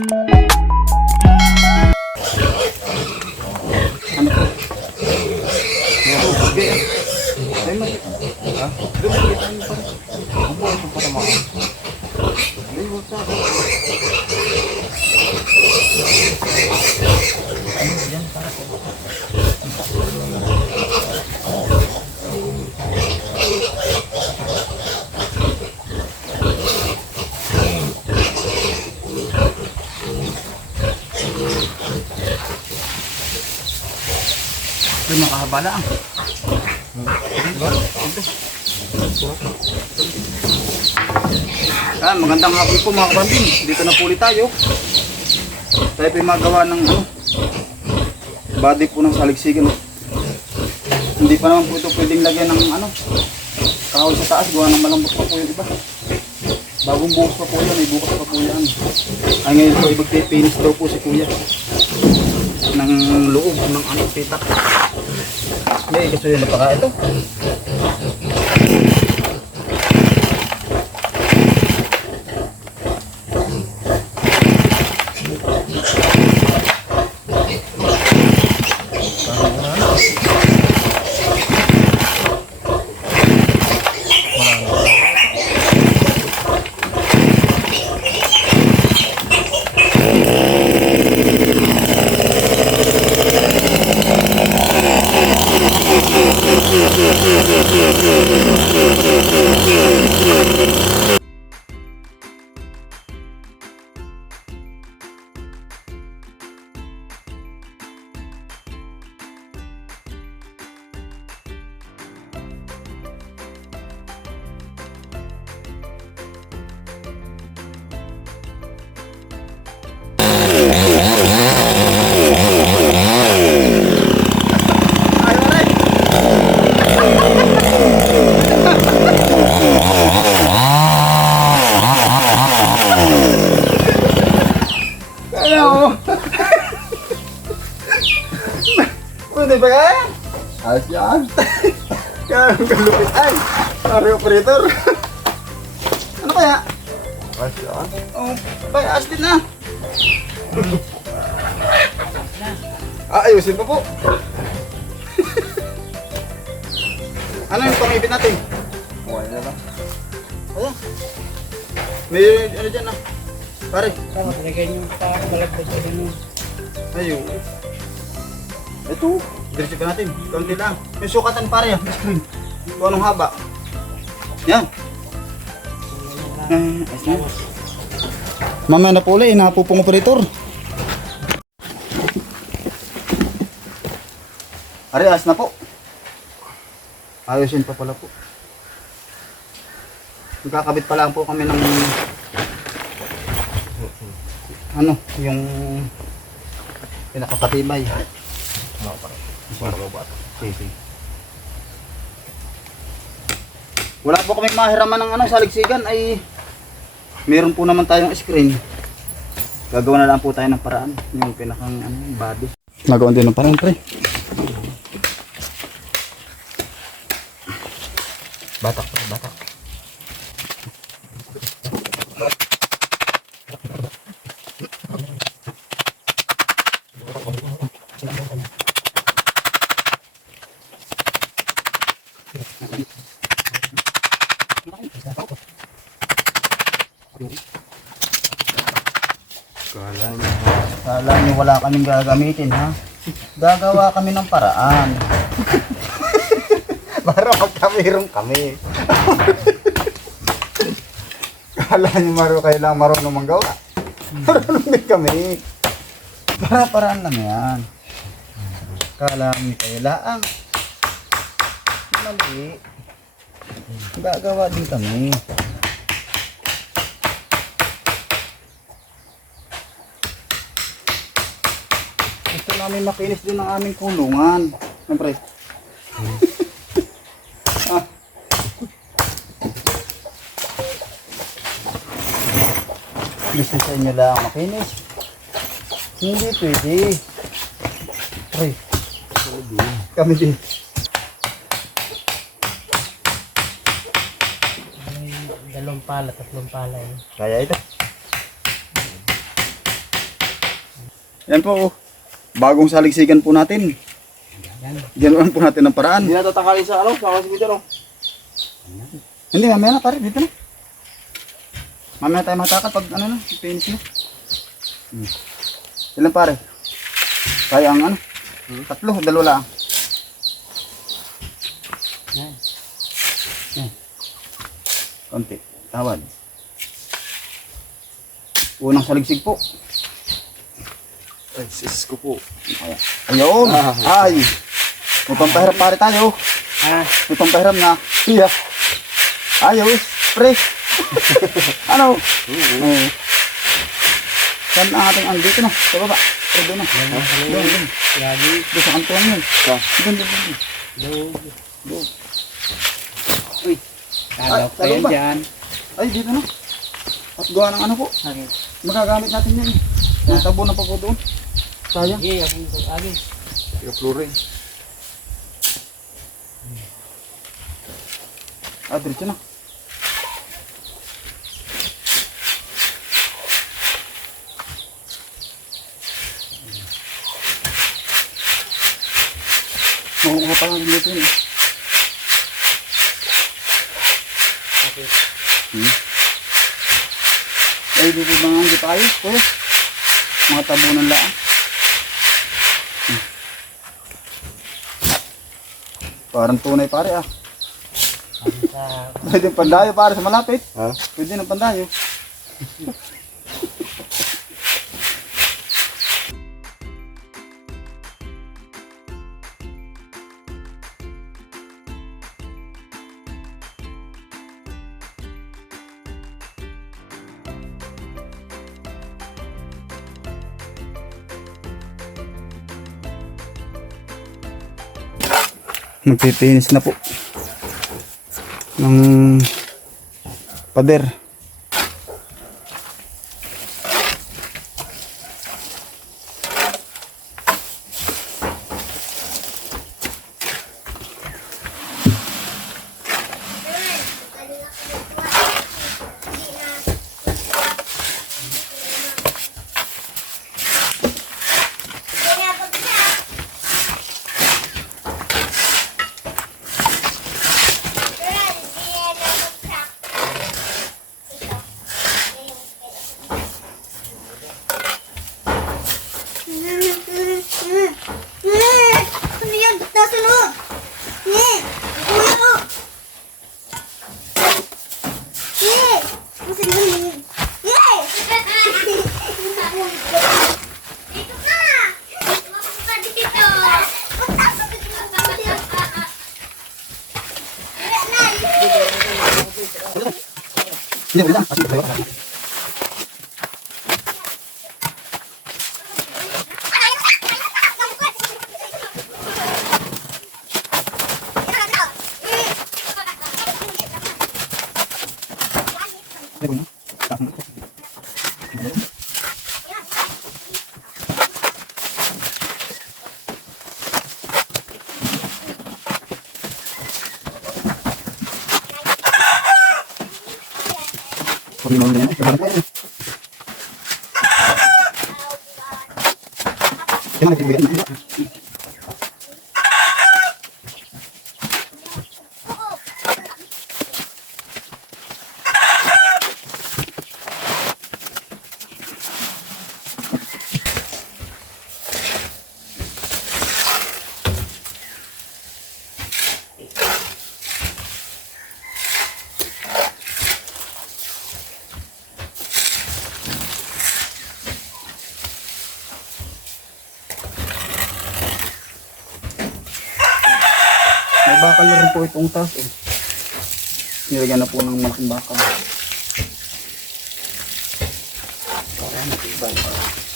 Ano po? Okay. Ay, may... Ha? Lumagay tayo pa rin. Ang buhay ko para mga... Ay, wag sa akin. Yan, para po. Ay, makahaba lang. Ah, magandang hapon po mga kabanding. Dito na po ulit tayo. Tayo po magawa ng ano, body po ng saligsigan. Hindi pa naman po ito pwedeng lagyan ng ano, kahoy sa taas. Gawa ng malambot pa po yung iba. Bagong buhos pa po yan, may bukas pa po yan. Ay ngayon po, ibagpipinis daw po si kuya. Ng loob ng ano, pitak. Hindi, gusto yun napaka ito. Ayos yan. Kaya ang kalupit ay. Pare operator. ano kaya? Ayos yan. Oh, bayas din na. ah, ayusin pa po. ano yung pangibit natin? Okay na lang. Ayan. May ano dyan na. Pare. Tama, talagyan yung parang malagdag sa ganun. Ayun. Ito. Diretso natin. Kaunti lang. May sukatan pare ah. Screen. Kung anong haba. Yan. Ah, ayos na. Mamaya na po ulit. Inapo pong operator. Ari, ayos na po. Ayusin pa pala po. Magkakabit pa lang po kami ng ano, yung pinakapatibay. Ano pa? Okay, okay. Wala po kaming mahiraman ng ano, saligsigan ay meron po naman tayong screen. Gagawa na lang po tayo ng paraan. Yung pinakang ano, body. Nagawa din ng paraan, pre. Batak pa, batak. Wala kaming gagamitin, ha? Gagawa kami ng paraan. Para magkameron kami. Kala niyo maro kailangan marunong manggawa. Marunong din kami. Para paraan lang yan. Kala niyo kailangan. Mali. Gagawa din kami. Gusto namin makinis din ang aming kulungan. Siyempre. ah. Gusto sa inyo lang makinis. Hindi pwede. Ay. Kami din. May dalawang pala, tatlong pala yun. Kaya ito. Yan po. Bagong saligsigan po natin. Yan. Ganoon po natin ng paraan. Hindi na tatakali sa ano, sa hospital. Oh. Hindi, mamaya na pare, dito na. Mamaya tayo matakal pag ano na, finish na. Hmm. Ilan pare? Kaya ang ano? Tatlo, dalawa lang. Yan. Konti. Tawad. Unang saligsig po. Sis ko po. Ay- Ayun. Ay. May pampahiram pare tayo. Ha? May pampahiram na. Siya. Ayos. Pre. ano? Oo. Saan ang ating ang dito na? Sa baba. Pre, doon na. Doon, doon. Lagi. Doon sa kantuan yun. Sa? Doon, doon, doon. Doon. Uy. Ay, pa yan dyan. Ay, dito na. At gawa ng ano po. Magagamit natin yun. Natabo na pa po doon. Sayang. Sige, ako yung agin. Yung fluorine. Ah, diretso na. Makukuha pa lang dito yun. Okay. Hmm. Ay, dito ba nga dito tayo? Kuya. Mga tabunan lang. Parang tunay pare ah. Pwede pandayo pare sa malapit. Ha? Pwede ng pandayo. Magpipinis na po ng pader. 别浪费时间我嗯 bakal na rin po itong taas eh. Nilagyan na po ng malaking bakal. Kaya tayo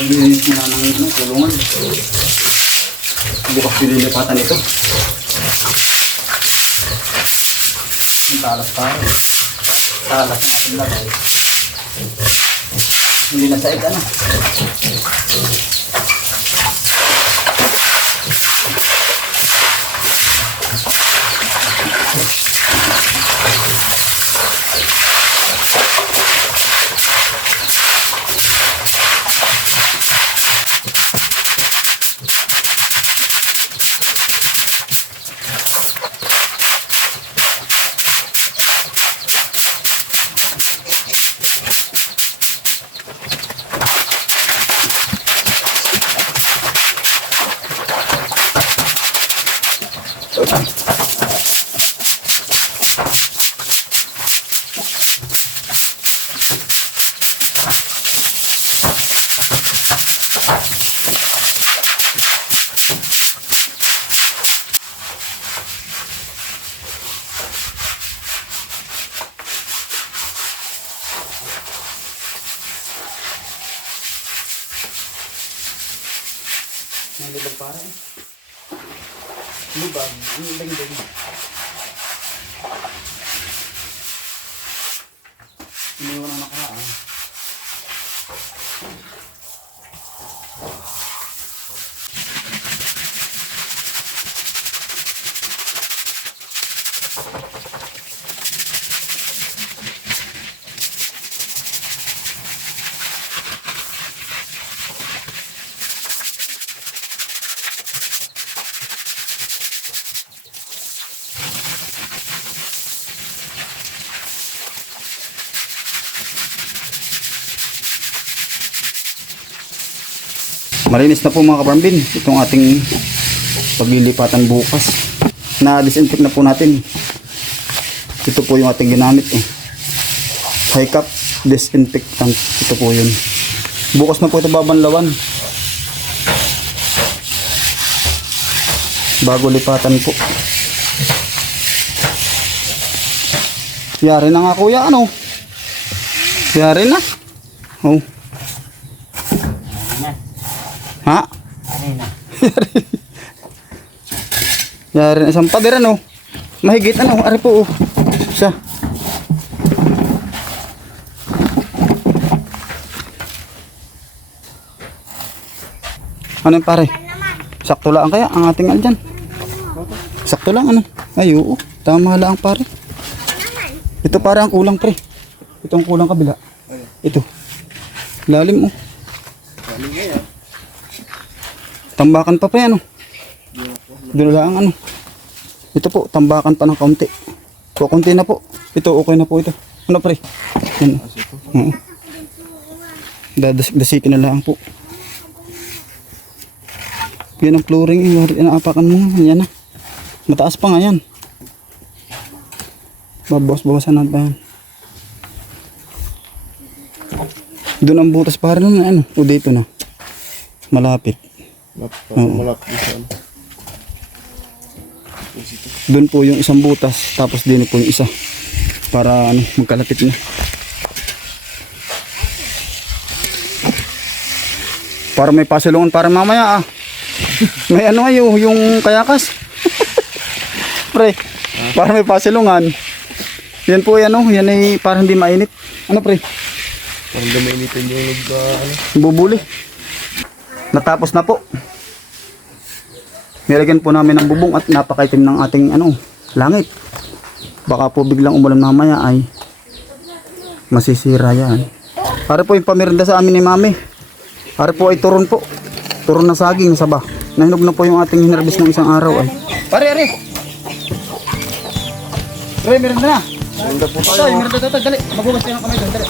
pinilinis muna ng ano, kulungan. Bukas pinilipatan ito. Ang talas pa. Talas na natin lagay. Hindi na saig ano. Ang Okay. Libag. Ang libag din. Malinis na po mga kabarambin. Itong ating paglilipatan bukas. Na-disinfect na po natin. Ito po yung ating ginamit eh. High cap disinfectant. Ito po yun. Bukas na po ito babanlawan. Bago lipatan po. Yari na nga kuya ano. Yari na. Oh. Ha? Yari na isang pader ano. Mahigit ano, ari po oh. Siya. Ano yun, pare? Sakto lang kaya ang ating aljan. Sakto lang ano. Ay oo, tama lang pare. Ito pare ang kulang pre. Ito ang kulang kabila. Ito. Lalim oh. Tambakan pa pre ano. Doon lang ano. Ito po, tambakan pa ng kaunti. Kukunti na po. Ito, okay na po ito. Ano pre? Yan. Oo. Dadasipin na lang po. Yan ang flooring. Yan Inaapakan mo. Yan na. Mataas pa nga yan. Babawas-bawasan natin pa yan. Doon ang butas para na ano. O dito na. Malapit. Malapit sa ano. Doon po yung isang butas, tapos din po yung isa. Para ano, magkalapit na. Para may pasulungan para mamaya ah. May ano ayo, yung kayakas. pre, para may pasulungan. Yan po yan oh, yan ay para hindi mainit. Ano pre? Parang gamitin yung nag, uh, ano. Bubuli. Natapos na po. Nilagyan po namin ng bubong at napakaitim ng ating ano, langit. Baka po biglang umulan mamaya ay masisira yan. Para po yung pamirinda sa amin ni mami. Para po ay turon po. Turon na saging sa ba. Nahinog na po yung ating hinarbis ng isang araw ay. Pare, are. Pre, merinda na. Ganda po yung merinda ito, dali. Magugas tayo ng kamay dali.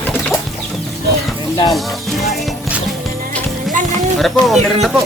Rendal. Para po, merinda po.